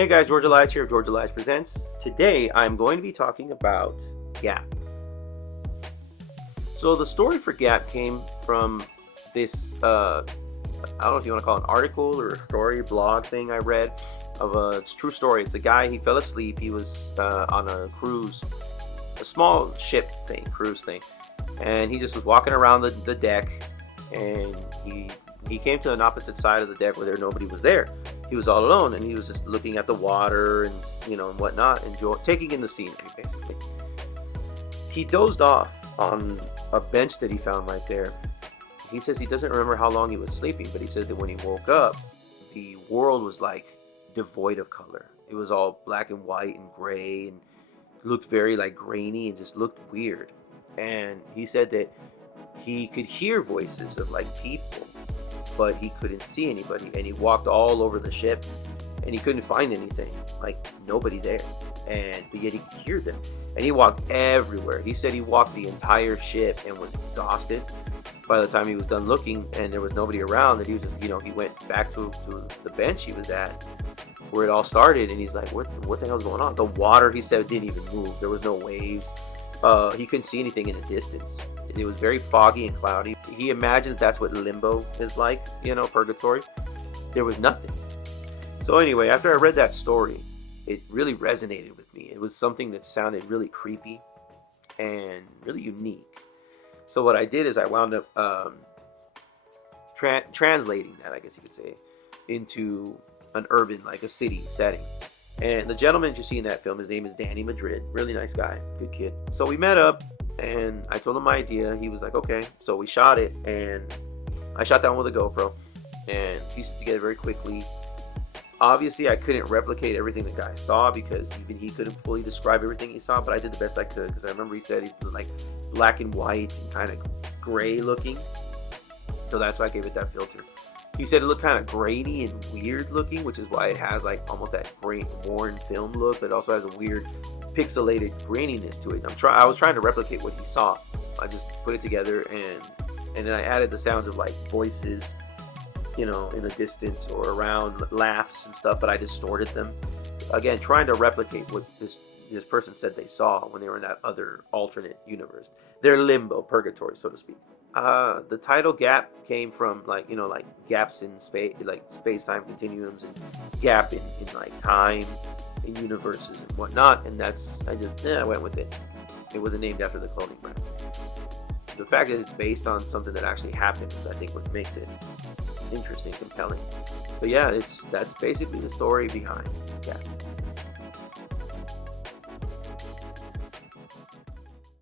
Hey guys, George Elias here of George Elias Presents. Today I'm going to be talking about Gap. So the story for Gap came from this, I don't know if you want to call it an article or a story, blog thing I read of it's a true story. It's a guy, he fell asleep. He was on a cruise, a small ship thing, cruise thing. And he just was walking around the deck, and he came to an opposite side of the deck where nobody was there. He was all alone, and he was just looking at the water and and whatnot, taking in the scenery basically. He dozed off on a bench that he found right there. He says he doesn't remember how long he was sleeping, but he says that when he woke up, the world was like devoid of color. It was all black and white and gray, and looked very like grainy and just looked weird. And he said that he could hear voices of like people, but he couldn't see anybody. And he walked all over the ship and he couldn't find anything, like nobody there, but yet he could hear them. And he walked everywhere. He said he walked the entire ship and was exhausted by the time he was done looking, and there was nobody around. That he was just, he went back to the bench he was at where it all started, and he's like, what the hell's going on? The water, he said, didn't even move. There was no waves. He couldn't see anything in the distance. It was very foggy and cloudy. He imagines that's what limbo is like, purgatory. There was nothing. So anyway, after I read that story, it really resonated with me. It was something that sounded really creepy and really unique. So what I did is I wound up translating that, I guess you could say, into an urban, like a city setting. And the gentleman you see in that film, his name is Danny Madrid. Really nice guy, good kid. So we met up, and I told him my idea. He was like, okay. So we shot it, and I shot that one with a GoPro and pieced it together very quickly. Obviously, I couldn't replicate everything the guy saw because even he couldn't fully describe everything he saw, but I did the best I could because I remember he said it was like black and white and kind of gray looking. So that's why I gave it that filter. He said it looked kind of grainy and weird looking, which is why it has like almost that gray, worn film look, but it also has a weird pixelated graininess to it. I was trying to replicate what he saw. I just put it together, and then I added the sounds of like voices, in the distance or around, laughs and stuff, but I distorted them. Again, trying to replicate what this person said they saw when they were in that other alternate universe. Their limbo, purgatory, so to speak. The title Gap came from like gaps in space, like space-time continuums, and gap in like time in universes and whatnot. And I went with it. It wasn't named after the clothing brand. The fact that it's based on something that actually happened, I think, what makes it interesting, compelling. But yeah, that's basically the story behind Gap.